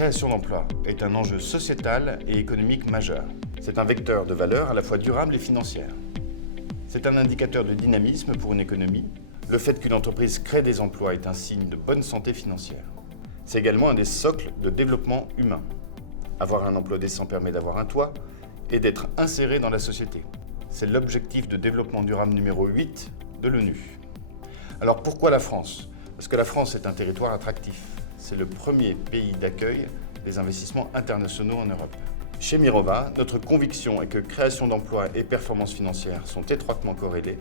création d'emplois est un enjeu sociétal et économique majeur. C'est un vecteur de valeur à la fois durable et financière. C'est un indicateur de dynamisme pour une économie. Le fait qu'une entreprise crée des emplois est un signe de bonne santé financière. C'est également un des socles de développement humain. Avoir un emploi décent permet d'avoir un toit et d'être inséré dans la société. C'est l'objectif de développement durable numéro 8 de l'ONU. Alors pourquoi la France ? Parce que la France est un territoire attractif. C'est le premier pays d'accueil des investissements internationaux en Europe. Chez Mirova, notre conviction est que création d'emplois et performance financière sont étroitement corrélées.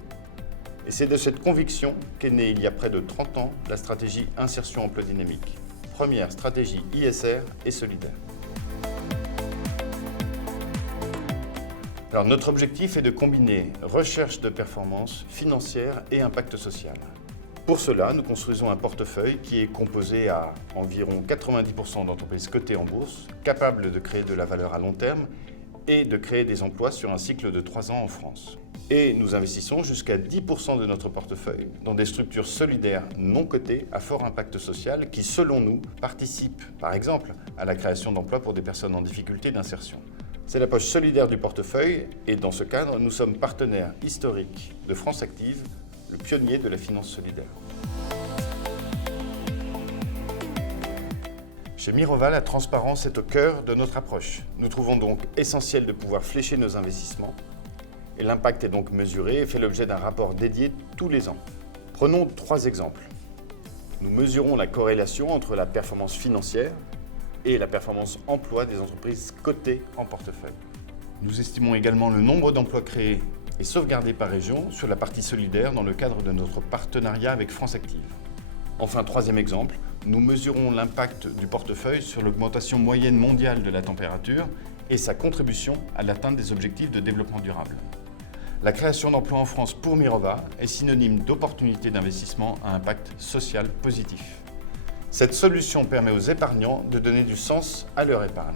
Et c'est de cette conviction qu'est née il y a près de 30 ans la stratégie Insertion Emploi Dynamique, première stratégie ISR et solidaire. Alors notre objectif est de combiner recherche de performance financière et impact social. Pour cela, nous construisons un portefeuille qui est composé à environ 90% d'entreprises cotées en bourse, capables de créer de la valeur à long terme et de créer des emplois sur un cycle de 3 ans en France. Et nous investissons jusqu'à 10% de notre portefeuille dans des structures solidaires non cotées à fort impact social qui, selon nous, participent, par exemple, à la création d'emplois pour des personnes en difficulté d'insertion. C'est la poche solidaire du portefeuille et dans ce cadre, nous sommes partenaires historiques de France Active, le pionnier de la finance solidaire. Chez Mirova, la transparence est au cœur de notre approche. Nous trouvons donc essentiel de pouvoir flécher nos investissements et l'impact est donc mesuré et fait l'objet d'un rapport dédié tous les ans. Prenons 3 exemples. Nous mesurons la corrélation entre la performance financière et la performance emploi des entreprises cotées en portefeuille. Nous estimons également le nombre d'emplois créés et sauvegardés par région sur la partie solidaire dans le cadre de notre partenariat avec France Active. Enfin, 3e exemple, nous mesurons l'impact du portefeuille sur l'augmentation moyenne mondiale de la température et sa contribution à l'atteinte des objectifs de développement durable. La création d'emplois en France pour Mirova est synonyme d'opportunités d'investissement à impact social positif. Cette solution permet aux épargnants de donner du sens à leur épargne.